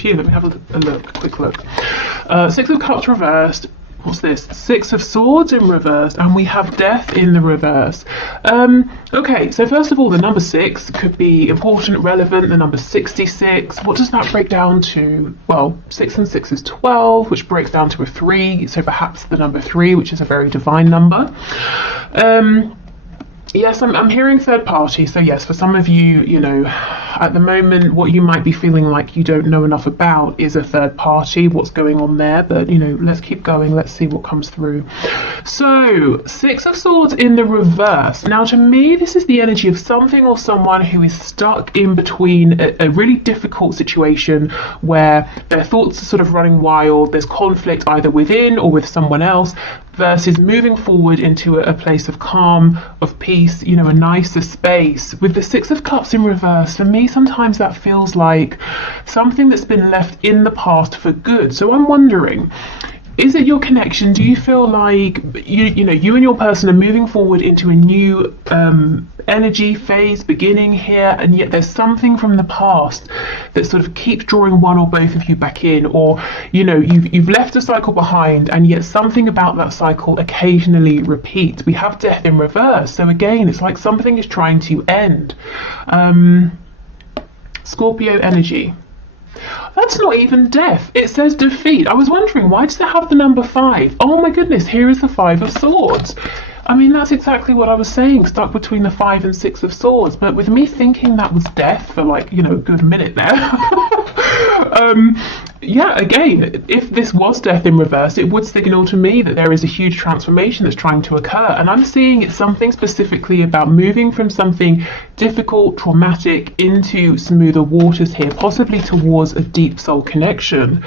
few. Let me have a quick look. Six of Cups reversed. What's this? Six of Swords in reverse, and we have Death in the reverse. Okay, so first of all, the number 6 could be important, relevant. The number 66, what does that break down to? Well, 6 and 6 is 12, which breaks down to a 3, so perhaps the number 3, which is a very divine number. Yes, I'm hearing third party. So yes, for some of you, you know, at the moment, what you might be feeling like you don't know enough about is a third party, what's going on there. But, you know, let's keep going. Let's see what comes through. So, Six of Swords in the reverse. Now, to me, this is the energy of something or someone who is stuck in between a really difficult situation where their thoughts are sort of running wild. There's conflict either within or with someone else, versus moving forward into a place of calm, of peace, you know, a nicer space. With the Six of Cups in reverse, for me, sometimes that feels like something that's been left in the past for good. So I'm wondering, is it your connection? Do you feel like you know you and your person are moving forward into a new energy phase beginning here, and yet there's something from the past that sort of keeps drawing one or both of you back in, or you know you've left a cycle behind, and yet something about that cycle occasionally repeats. We have Death in reverse, so again it's like something is trying to end. Scorpio energy. That's not even death. It says defeat. I was wondering, why does it have the number 5? Oh my goodness, here is the 5 of Swords. I mean, that's exactly what I was saying, stuck between the 5 and 6 of Swords. But with me thinking that was death for like, you know, a good minute there. Yeah, again, if this was Death in reverse, it would signal to me that there is a huge transformation that's trying to occur. And I'm seeing it's something specifically about moving from something difficult, traumatic, into smoother waters here, possibly towards a deep soul connection.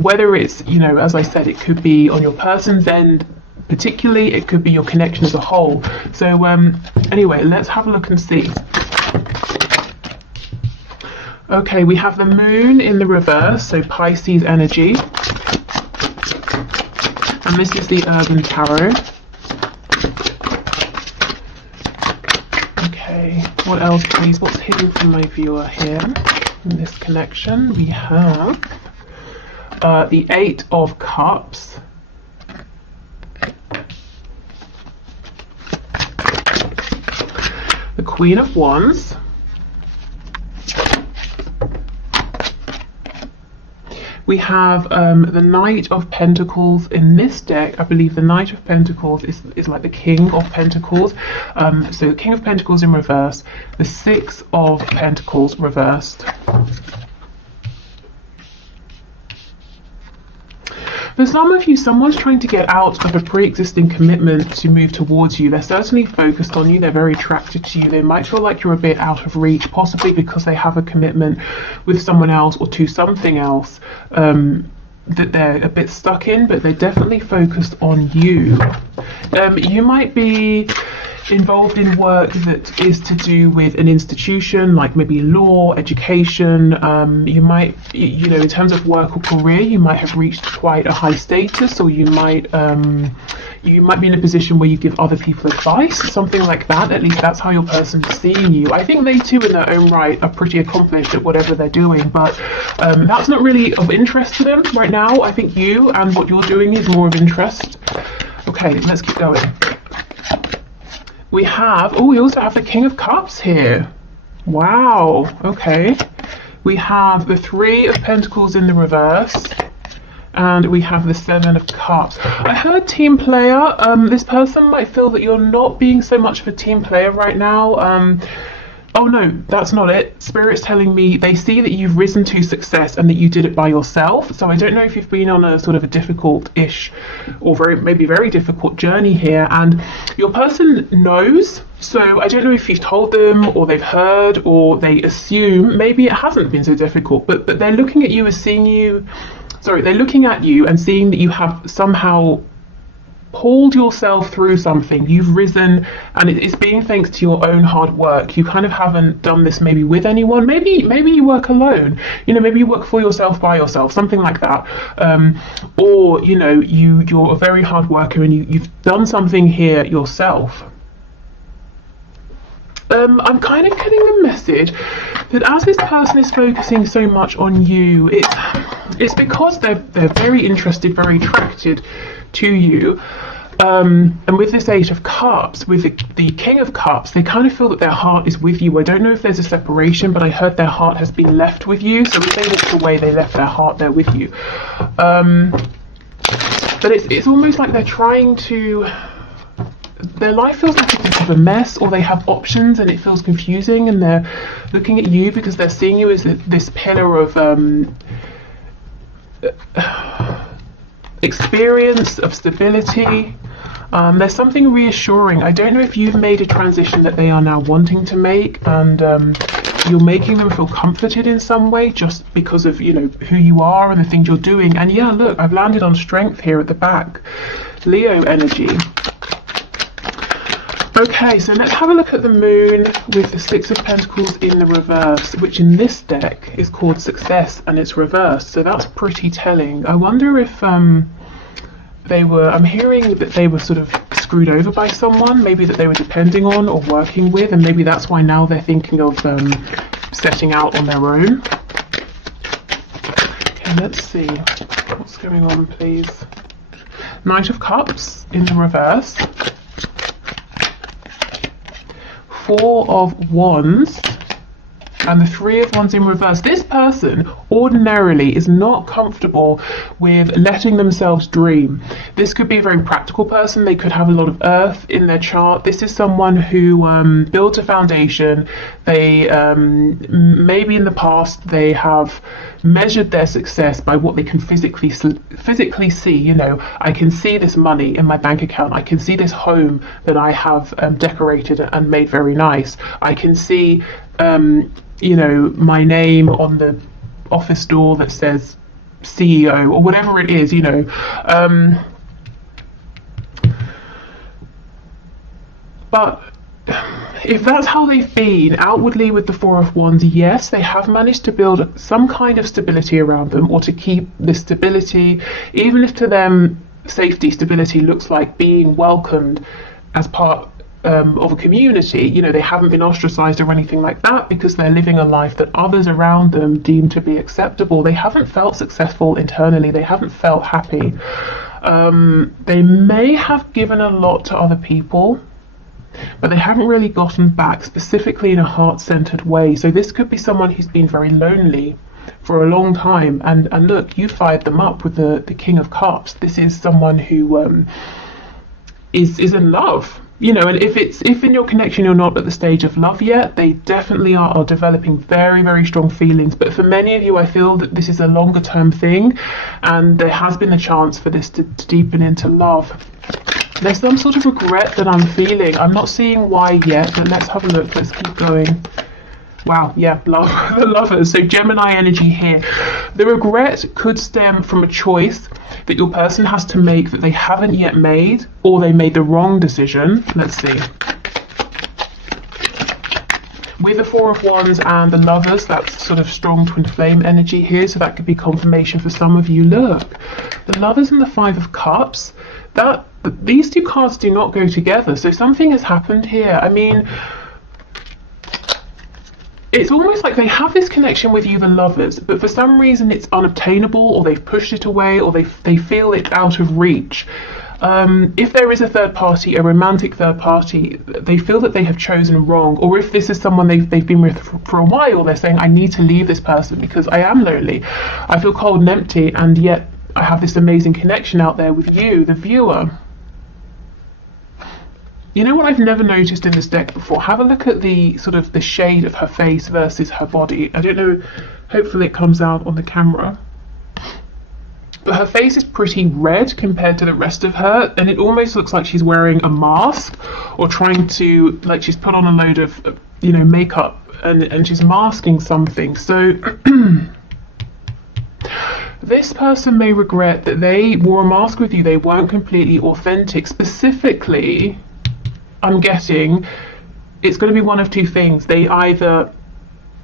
Whether it's, you know, as I said, it could be on your person's end, particularly, it could be your connection as a whole. So anyway, let's have a look and see. Okay, we have the Moon in the reverse, so Pisces energy. And this is the Urban Tarot. Okay, what else please? What's hidden from my viewer here in this connection? We have the 8 of Cups. The Queen of Wands. We have the Knight of Pentacles in this deck. I believe the Knight of Pentacles is like the King of Pentacles. So the King of Pentacles in reverse, the 6 of Pentacles reversed. For some of you, someone's trying to get out of a pre-existing commitment to move towards you. They're certainly focused on you. They're very attracted to you. They might feel like you're a bit out of reach, possibly because they have a commitment with someone else or to something else that they're a bit stuck in, but they're definitely focused on you. You might be involved in work that is to do with an institution, like maybe law, education. You might, you know, in terms of work or career, you might have reached quite a high status, or you might be in a position where you give other people advice, something like that. At least that's how your person is seeing you. I think they too in their own right are pretty accomplished at whatever they're doing, but that's not really of interest to them right now. I think you and what you're doing is more of interest. Okay, let's keep going. We also have the King of Cups here. Wow, okay. We have the 3 of Pentacles in the reverse, and we have the 7 of Cups. I heard team player. This person might feel that you're not being so much of a team player right now. Oh no, that's not it. Spirit's telling me they see that you've risen to success and that you did it by yourself. So I don't know if you've been on a sort of a difficult-ish or maybe very difficult journey here, and your person knows. So I don't know if you've told them, or they've heard, or they assume maybe it hasn't been so difficult, but they're looking at you as seeing you. Sorry, they're looking at you and seeing that you have somehow pulled yourself through something. You've risen, and it's being thanks to your own hard work. You kind of haven't done this maybe with anyone. Maybe you work alone. You know, maybe you work for yourself, by yourself, something like that. Or you know, you're a very hard worker and you've done something here yourself. I'm kind of getting a message that as this person is focusing so much on you, it's because they're very interested, very attracted to you. And with this Eight of Cups, with the King of Cups, they kind of feel that their heart is with you. I don't know if there's a separation, but I heard their heart has been left with you. So if they walked away, they left their heart there with you. But it's almost like they're trying to... Their life feels like a bit of a mess, or they have options and it feels confusing, and they're looking at you because they're seeing you as this pillar of experience, of stability. There's something reassuring. I don't know if you've made a transition that they are now wanting to make, and you're making them feel comforted in some way just because of, you know, who you are and the things you're doing. And yeah, look, I've landed on strength here at the back. Leo energy. Okay, so let's have a look at the moon with the Six of Pentacles in the reverse, which in this deck is called Success, and it's reversed. So that's pretty telling. I wonder if they were, I'm hearing that they were sort of screwed over by someone, maybe that they were depending on or working with, and maybe that's why now they're thinking of setting out on their own. Okay, let's see. What's going on, please? Knight of Cups in the reverse. Four of Wands and the Three of Wands in reverse. This person ordinarily is not comfortable with letting themselves dream. This could be a very practical person. They could have a lot of earth in their chart. This is someone who built a foundation. They maybe in the past they have measured their success by what they can physically see. You know, I can see this money in my bank account. I can see this home that I have decorated and made very nice. I can see you know, my name on the office door that says CEO or whatever it is, you know. But if that's how they've been outwardly with the Four of Wands, yes, they have managed to build some kind of stability around them, or to keep this stability, even if to them safety, stability looks like being welcomed as part of a community. You know, they haven't been ostracized or anything like that because they're living a life that others around them deem to be acceptable. They haven't felt successful internally. They haven't felt happy. They may have given a lot to other people, but they haven't really gotten back, specifically in a heart-centered way. So this could be someone who's been very lonely for a long time, and look, you fired them up with the King of Cups. This is someone who is in love, you know, and if in your connection you're not at the stage of love yet, they definitely are developing very, very strong feelings. But for many of you, I feel that this is a longer term thing, and there has been a chance for this to deepen into love. There's some sort of regret that I'm feeling. I'm not seeing why yet, but let's have a look. Let's keep going. Wow, yeah, love, the Lovers. So Gemini energy here. The regret could stem from a choice that your person has to make that they haven't yet made, or they made the wrong decision. Let's see. With the Four of Wands and the Lovers, that's sort of strong twin flame energy here, so that could be confirmation for some of you. Look, the Lovers and the Five of Cups, these two cards do not go together, so something has happened here. I mean, it's almost like they have this connection with you, the Lovers, but for some reason it's unobtainable, or they've pushed it away, or they feel it's out of reach. If there is a third party, a romantic third party, they feel that they have chosen wrong. Or if this is someone they've been with for a while, they're saying, I need to leave this person because I am lonely. I feel cold and empty, and yet I have this amazing connection out there with you, the viewer. You know what I've never noticed in this deck before? Have a look at the sort of the shade of her face versus her body. I don't know, hopefully it comes out on the camera. But her face is pretty red compared to the rest of her, and it almost looks like she's wearing a mask, or trying to, like she's put on a load of, you know, makeup, and she's masking something. So this person may regret that they wore a mask with you. They weren't completely authentic. Specifically, I'm getting it's going to be one of two things. They either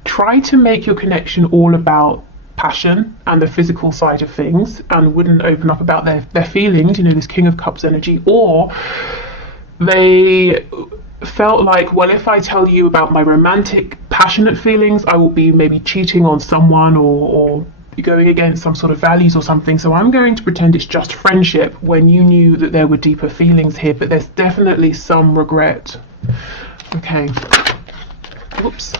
try to make your connection all about passion and the physical side of things and wouldn't open up about their feelings, you know, this King of Cups energy, or they felt like, well, if I tell you about my romantic passionate feelings. I will be maybe cheating on someone or going against some sort of values or something. So I'm going to pretend it's just friendship when you knew that there were deeper feelings here, but there's definitely some regret. Okay. Whoops.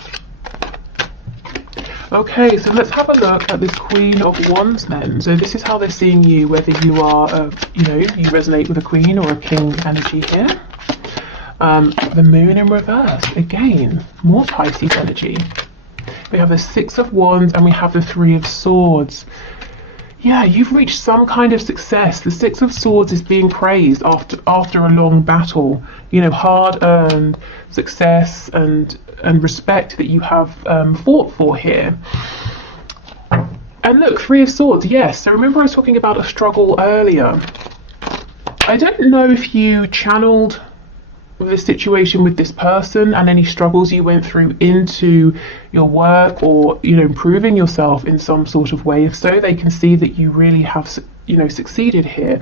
Okay, so let's have a look at this Queen of Wands then. So this is how they're seeing you, whether you are, you know, you resonate with a Queen or a King energy here. The Moon in reverse, again, more Pisces energy. We have the Six of Wands and we have the Three of Swords. Yeah, you've reached some kind of success. The Six of Swords is being praised after a long battle. You know, hard-earned success and respect that you have fought for here. And look, Three of Swords, yes. So remember I was talking about a struggle earlier. I don't know if you channeled the situation with this person and any struggles you went through into your work, or, you know, improving yourself in some sort of way. If so, they can see that you really have, you know, succeeded here.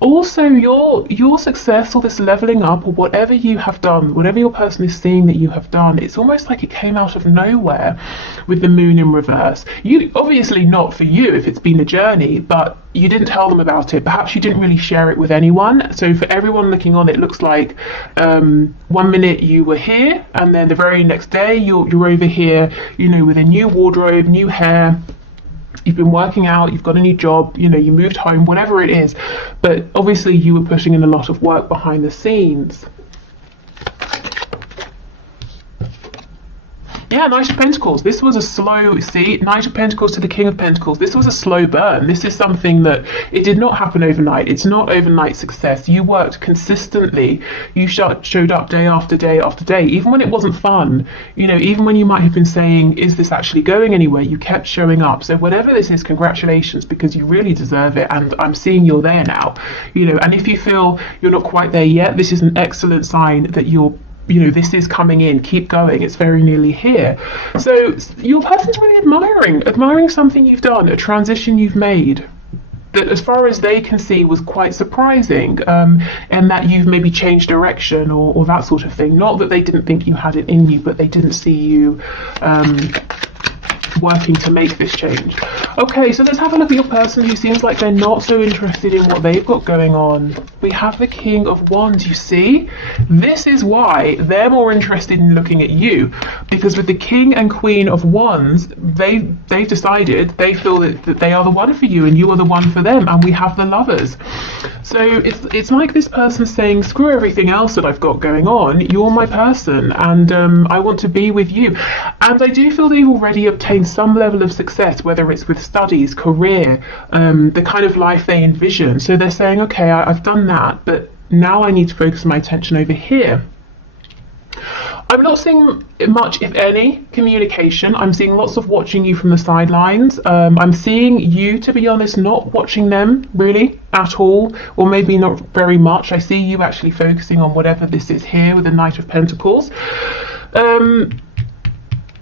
Also, your success or this leveling up or whatever you have done, whatever your person is seeing that you have done, it's almost like it came out of nowhere with the Moon in reverse. You obviously, not for you if it's been a journey, but you didn't tell them about it. Perhaps you didn't really share it with anyone. So for everyone looking on, it looks like 1 minute you were here and then the very next day you're over here, you know, with a new wardrobe, new hair. You've been working out, you've got a new job, you know, you moved home, whatever it is. But obviously you were putting in a lot of work behind the scenes. Yeah, Knight of Pentacles. This was a slow, see, Knight of Pentacles to the King of Pentacles. This was a slow burn. This is something that it did not happen overnight. It's not overnight success. You worked consistently. You showed up day after day after day, even when it wasn't fun. You know, even when you might have been saying, is this actually going anywhere? You kept showing up. So whatever this is, congratulations, because you really deserve it. And I'm seeing you're there now. You know, and if you feel you're not quite there yet, this is an excellent sign that you know, this is coming in. Keep going. It's very nearly here. So your person's really admiring something you've done, a transition you've made, that as far as they can see was quite surprising, and that you've maybe changed direction or that sort of thing. Not that they didn't think you had it in you, but they didn't see you working to make this change. Okay, so let's have a look at your person who seems like they're not so interested in what they've got going on. We have the King of Wands, you see? This is why they're more interested in looking at you, because with the King and Queen of Wands, they've decided, they feel that they are the one for you and you are the one for them, and we have the Lovers. So it's like this person saying, screw everything else that I've got going on, you're my person, and I want to be with you. And I do feel they've already obtained some level of success, whether it's with studies, career, the kind of life they envision. So they're saying, okay, I've done that, but now I need to focus my attention over here. I'm not seeing much, if any, communication. I'm seeing lots of watching you from the sidelines. I'm seeing you, to be honest, not watching them really at all, or maybe not very much. I see you actually focusing on whatever this is here with the Knight of Pentacles.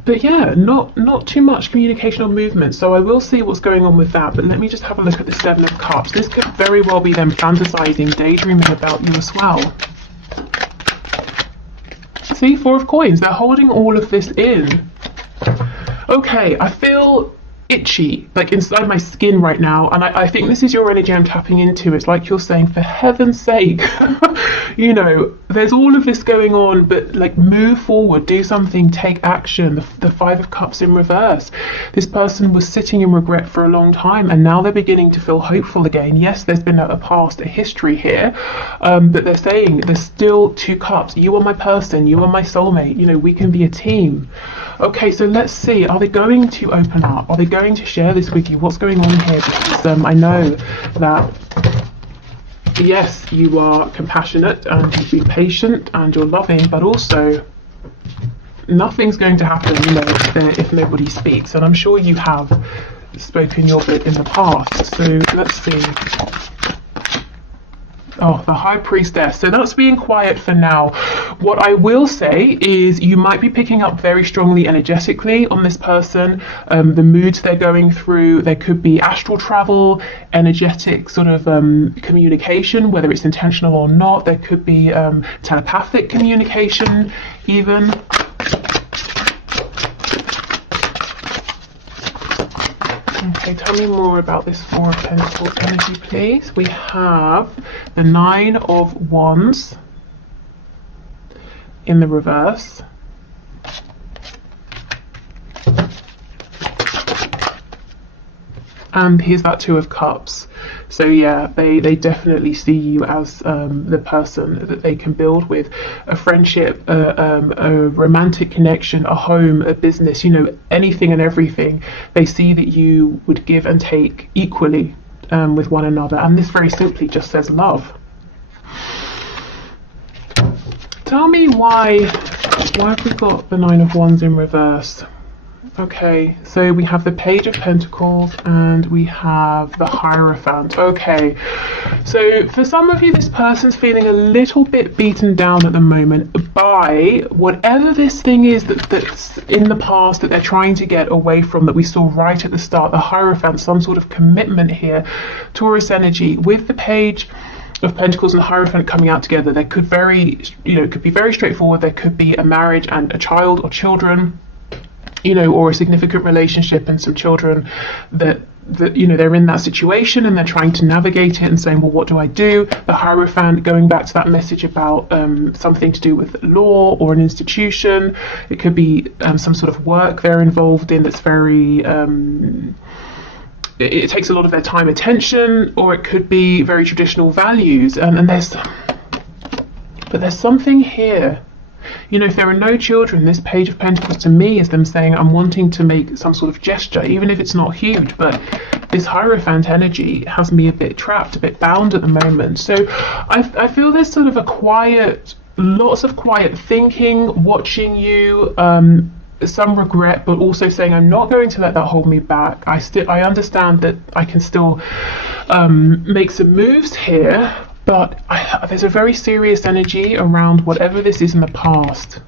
But yeah, not too much communication or movement. So I will see what's going on with that. But let me just have a look at the Seven of Cups. This could very well be them fantasizing, daydreaming about you as well. See, Four of Coins. They're holding all of this in. Okay, I feel itchy, like inside my skin right now, and I think this is your energy I'm tapping into. It's like you're saying, for heaven's sake, you know, there's all of this going on, but like, move forward, do something, take action. The Five of Cups in reverse. This person was sitting in regret for a long time, and now they're beginning to feel hopeful again. Yes, there's been a past, a history here, but they're saying there's still two cups. You are my person, you are my soulmate, you know, we can be a team. Okay, so let's see, are they going to open up? Are they going to share this with you? What's going on here? Because I know that, yes, you are compassionate and you've been patient and you're loving, but also nothing's going to happen, you know, if nobody speaks. And I'm sure you have spoken your bit in the past. So let's see. Oh, the High Priestess. So that's being quiet for now. What I will say is you might be picking up very strongly energetically on this person, the moods they're going through. There could be astral travel, energetic sort of communication, whether it's intentional or not. There could be telepathic communication even. Okay, tell me more about this Four of Pentacles energy, please. We have the Nine of Wands in the reverse. And here's that Two of Cups. So yeah, they definitely see you as the person that they can build with a friendship, a romantic connection, a home, a business, you know, anything and everything. They see that you would give and take equally with one another. And this very simply just says love. Tell me why have we got the Nine of Wands in reverse? Okay, so we have the Page of Pentacles and we have the Hierophant. Okay, so for some of you, this person's feeling a little bit beaten down at the moment by whatever this thing is that's in the past that they're trying to get away from, that we saw right at the start, the Hierophant, some sort of commitment here, Taurus energy. With the Page of Pentacles and the Hierophant coming out together, there could could be very straightforward. There could be a marriage and a child or children, you know, or a significant relationship and some children that you know, they're in that situation and they're trying to navigate it and saying, well, what do I do? The Hierophant, going back to that message about something to do with law or an institution. It could be some sort of work they're involved in that's very it takes a lot of their time, attention, or it could be very traditional values. And there's something here. You know, if there are no children, this Page of Pentacles to me is them saying, I'm wanting to make some sort of gesture, even if it's not huge. But this Hierophant energy has me a bit trapped, a bit bound at the moment. So I feel there's sort of lots of quiet thinking, watching you, some regret, but also saying, I'm not going to let that hold me back. I understand that I can still make some moves here. But there's a very serious energy around whatever this is in the past.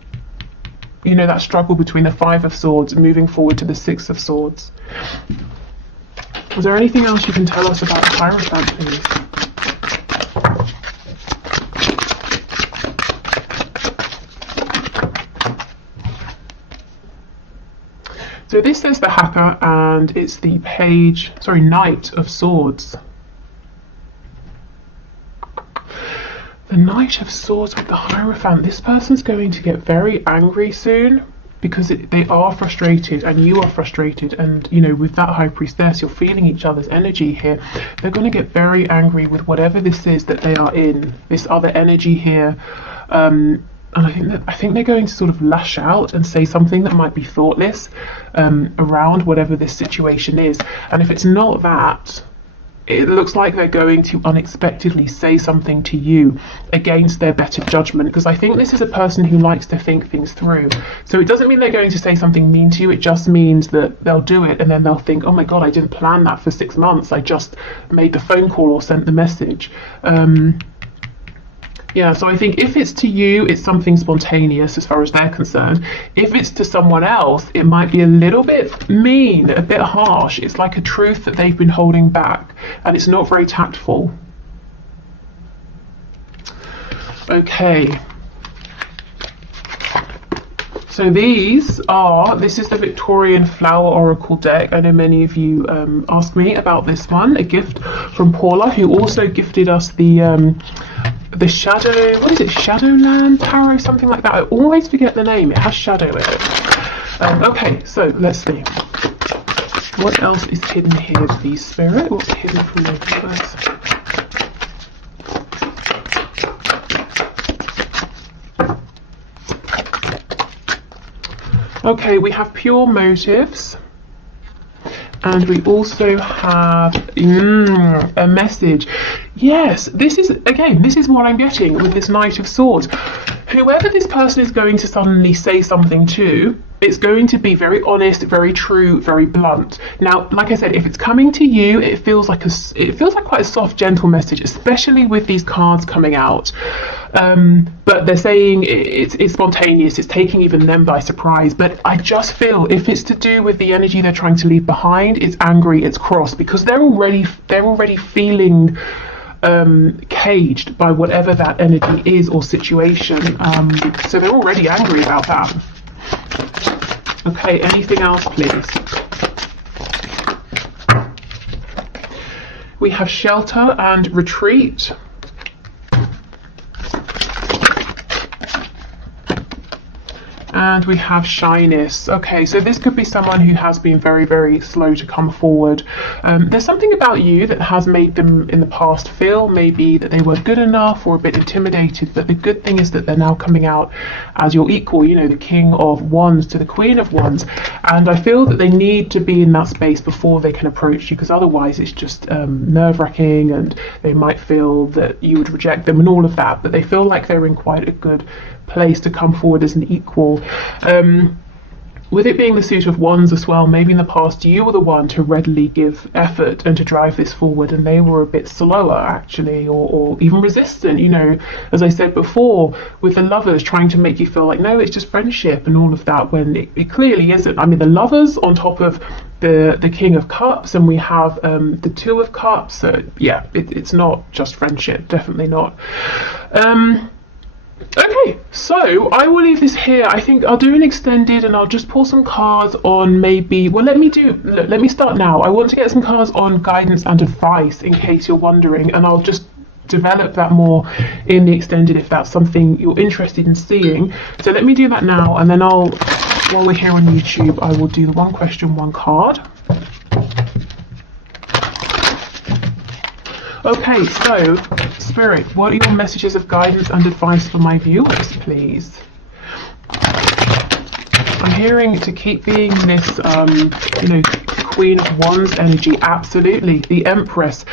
You know, that struggle between the Five of Swords and moving forward to the Six of Swords. Is there anything else you can tell us about the Hierophant, please? So this says the Hacker, and it's the Knight of Swords. The Knight of Swords with the Hierophant. This person's going to get very angry soon because they are frustrated and you are frustrated, and you know, with that High Priestess, you're feeling each other's energy here. They're going to get very angry with whatever this is that they are in, this other energy here, and I think they're going to sort of lash out and say something that might be thoughtless around whatever this situation is. And if it's not that, it looks like they're going to unexpectedly say something to you against their better judgment, because I think this is a person who likes to think things through. So it doesn't mean they're going to say something mean to you. It just means that they'll do it and then they'll think, oh my God, I didn't plan that for 6 months. I just made the phone call or sent the message. Yeah, so I think if it's to you, it's something spontaneous as far as they're concerned. If it's to someone else, it might be a little bit mean, a bit harsh. It's like a truth that they've been holding back, and it's not very tactful. Okay. So this is the Victorian Flower Oracle deck. I know many of you asked me about this one, a gift from Paula, who also gifted us the Shadow, what is it, Shadowland Tarot, something like that. I always forget the name, it has shadow in it. Okay, so let's see. What else is hidden here, please, Spirit? What's hidden from the universe? Okay, we have pure motives. And we also have a message. Yes, this is what I'm getting with this Knight of Swords. Whoever this person is going to suddenly say something to, it's going to be very honest, very true, very blunt. Now, like I said, if it's coming to you, it feels like quite a soft, gentle message, especially with these cards coming out. But they're saying it's spontaneous, it's taking even them by surprise. But I just feel if it's to do with the energy they're trying to leave behind, it's angry, it's cross, because they're already feeling caged by whatever that energy is or situation. So they're already angry about that. Okay, anything else, please? We have shelter and retreat. And we have shyness. Okay, so this could be someone who has been very, very slow to come forward. There's something about you that has made them in the past feel maybe that they weren't good enough or a bit intimidated, but the good thing is that they're now coming out as your equal, you know, the King of Wands to the Queen of Wands. And I feel that they need to be in that space before they can approach you, because otherwise it's just nerve-wracking, and they might feel that you would reject them and all of that, but they feel like they're in quite a good place to come forward as an equal. With it being the suit of wands as well, maybe in the past you were the one to readily give effort and to drive this forward, and they were a bit slower actually, or even resistant, you know, as I said before, with the lovers trying to make you feel like, no, it's just friendship and all of that, when it clearly isn't. I mean, the lovers on top of the King of Cups, and we have the Two of Cups, so yeah, it's not just friendship, definitely not. Okay, so I will leave this here. I think I'll do an extended, and I'll just pull some cards on maybe, well, let me start now. I want to get some cards on guidance and advice in case you're wondering, and I'll just develop that more in the extended if that's something you're interested in seeing. So let me do that now, and then while we're here on YouTube, I will do the one question, one card. Okay, so Spirit, what are your messages of guidance and advice for my viewers, please? I'm hearing to keep being this, you know, Queen of Wands energy. Absolutely, the Empress.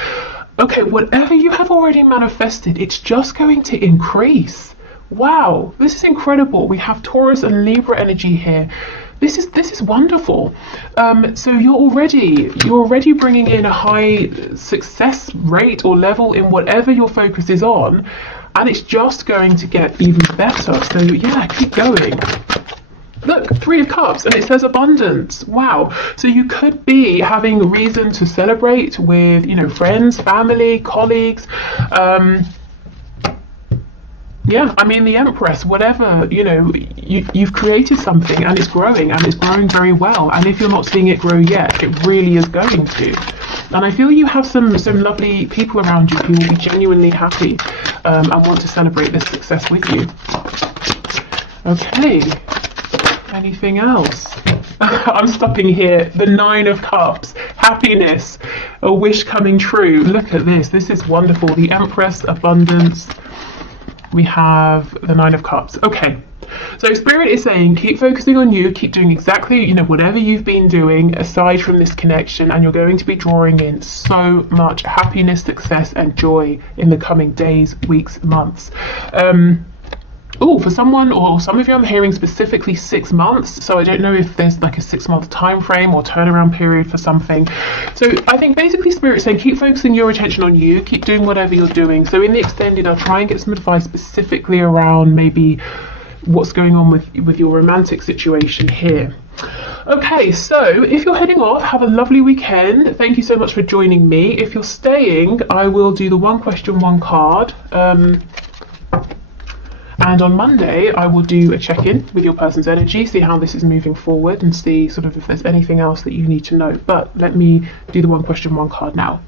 Okay, whatever you have already manifested, it's just going to increase. Wow, this is incredible. We have Taurus and Libra energy here. This is wonderful. So you're already bringing in a high success rate or level in whatever your focus is on, and it's just going to get even better. So yeah, keep going. Look, Three of Cups, and it says abundance. Wow. So you could be having reason to celebrate with, you know, friends, family, colleagues. Yeah, I mean, the Empress, whatever, you know, you've created something, and it's growing very well. And if you're not seeing it grow yet, it really is going to. And I feel you have some lovely people around you who will be genuinely happy and want to celebrate this success with you. Okay, anything else? I'm stopping here. The Nine of Cups, happiness, a wish coming true. Look at this. This is wonderful. The Empress, abundance. We have the Nine of Cups. Okay, so Spirit is saying keep focusing on you, keep doing exactly, you know, whatever you've been doing aside from this connection, and you're going to be drawing in so much happiness, success and joy in the coming days, weeks, months. Oh, for someone or some of you, I'm hearing specifically 6 months. So I don't know if there's like a 6-month time frame or turnaround period for something. So I think basically Spirit saying keep focusing your attention on you, keep doing whatever you're doing. So in the extended, I'll try and get some advice specifically around maybe what's going on with your romantic situation here. Okay, so if you're heading off, have a lovely weekend. Thank you so much for joining me. If you're staying, I will do the one question, one card. And on Monday, I will do a check-in with your person's energy, see how this is moving forward, and see sort of if there's anything else that you need to know. But let me do the one question, one card now.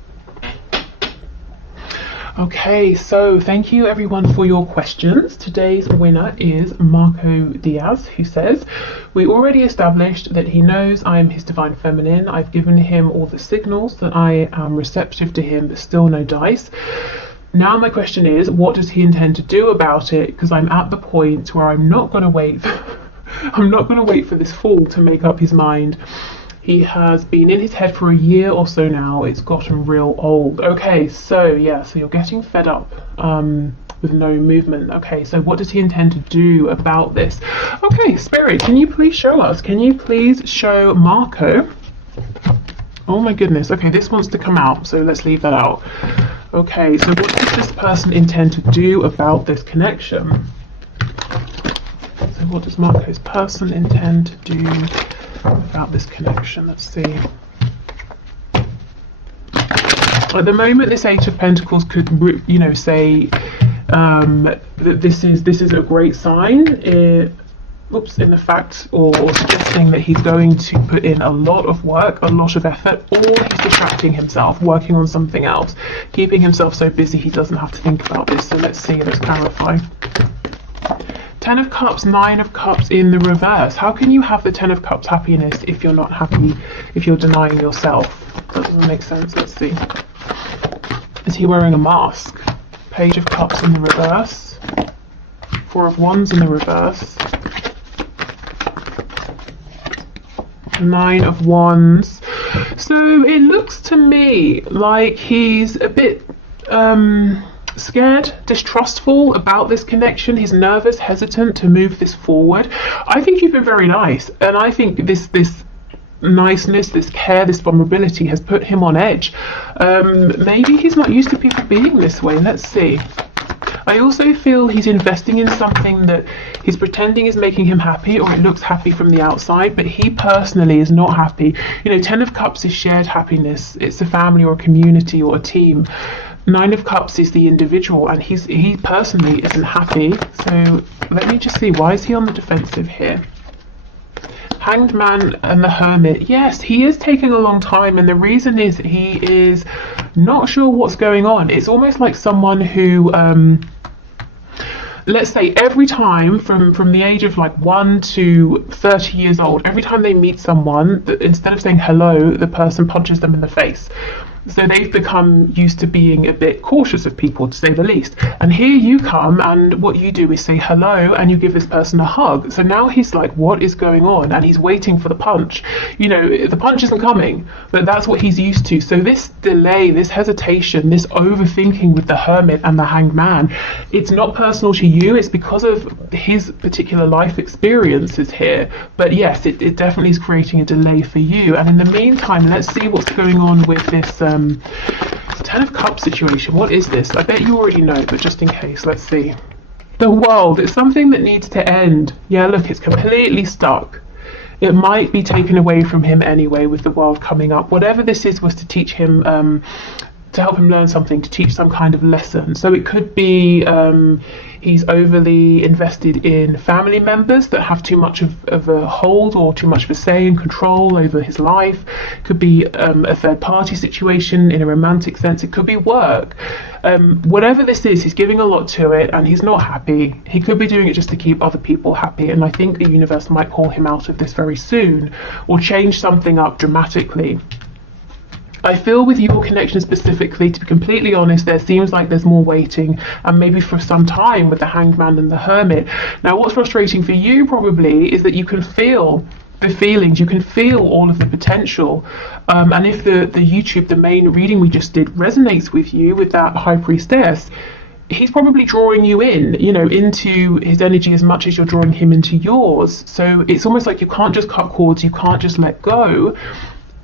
Okay, so thank you everyone for your questions. Today's winner is Marco Diaz, who says, we already established that he knows I am his divine feminine. I've given him all the signals that I am receptive to him, but still no dice. Now my question is, what does he intend to do about it? Because I'm at the point where I'm not going to wait. I'm not going to wait for this fool to make up his mind. He has been in his head for a year or so now. It's gotten real old. Okay, so yeah, so you're getting fed up with no movement. Okay, so what does he intend to do about this? Okay, Spirit, can you please show us? Can you please show Marco? Oh my goodness. Okay, this wants to come out, so let's leave that out. Okay, so what does this person intend to do about this connection? So what does Marco's person intend to do about this connection? Let's see. At the moment, this Eight of Pentacles could, you know, say that this is a great sign. in the fact or suggesting that he's going to put in a lot of work, a lot of effort, or he's distracting himself, working on something else, keeping himself so busy he doesn't have to think about this. So let's see, let's clarify. 10 of Cups, 9 of Cups in the reverse. How can you have the 10 of Cups happiness if you're not happy, if you're denying yourself? That doesn't make sense. Let's see. Is he wearing a mask? Page of Cups in the reverse. 4 of Wands in the reverse. 9 of Wands. So it looks to me like he's a bit scared, distrustful about this connection. He's nervous, hesitant to move this forward. I think you've been very nice, and I think this niceness, this care, this vulnerability has put him on edge. Maybe he's not used to people being this way. Let's see. I also feel he's investing in something that he's pretending is making him happy, or it looks happy from the outside, but he personally is not happy. You know, 10 of Cups is shared happiness. It's a family or a community or a team. 9 of Cups is the individual, and he personally isn't happy. So let me just see, why is he on the defensive here? Hanged Man and the Hermit. Yes, he is taking a long time, and the reason is he is not sure what's going on. It's almost like someone who let's say every time from the age of like 1 to 30 years old, every time they meet someone, instead of saying hello, the person punches them in the face. So they've become used to being a bit cautious of people, to say the least. And here you come, and what you do is say hello, and you give this person a hug. So now he's like, what is going on? And he's waiting for the punch. You know, the punch isn't coming, but that's what he's used to. So this delay, this hesitation, this overthinking with the Hermit and the Hanged Man, it's not personal to you. It's because of his particular life experiences here. But yes, it definitely is creating a delay for you. And in the meantime, let's see what's going on with this 10 of Cups situation. What is this? I bet you already know, but just in case, let's see. The World. It's something that needs to end. Yeah, look, it's completely stuck. It might be taken away from him anyway with the World coming up. Whatever this is was to teach him, to help him learn something, to teach some kind of lesson. So it could be he's overly invested in family members that have too much of a hold or too much of a say and control over his life. It could be a third party situation in a romantic sense. It could be work. Whatever this is, he's giving a lot to it, and he's not happy. He could be doing it just to keep other people happy, and I think the universe might pull him out of this very soon, or change something up dramatically. I feel with your connection specifically, to be completely honest, there seems like there's more waiting, and maybe for some time with the Hanged Man and the Hermit. Now, what's frustrating for you probably is that you can feel the feelings, you can feel all of the potential, and if the main reading we just did resonates with you, with that High Priestess, he's probably drawing you in, you know, into his energy as much as you're drawing him into yours. So it's almost like you can't just cut cords, you can't just let go,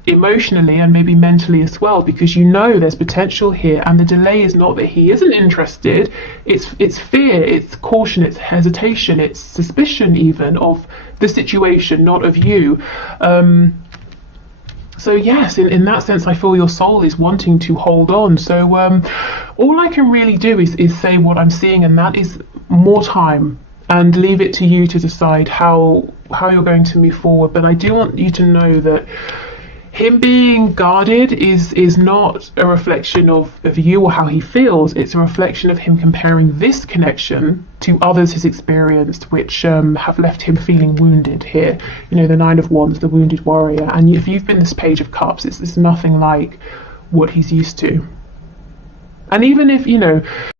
emotionally and maybe mentally as well, because you know there's potential here, and the delay is not that he isn't interested, it's fear, it's caution, it's hesitation, it's suspicion even of the situation, not of you. So yes, in that sense, I feel your soul is wanting to hold on. So all I can really do is say what I'm seeing, and that is more time, and leave it to you to decide how you're going to move forward. But I do want you to know that him being guarded is not a reflection of you or how he feels. It's a reflection of him comparing this connection to others he's experienced, which have left him feeling wounded here. You know, the 9 of Wands, the wounded warrior. And if you've been this Page of Cups, it's nothing like what he's used to. And even if, you know,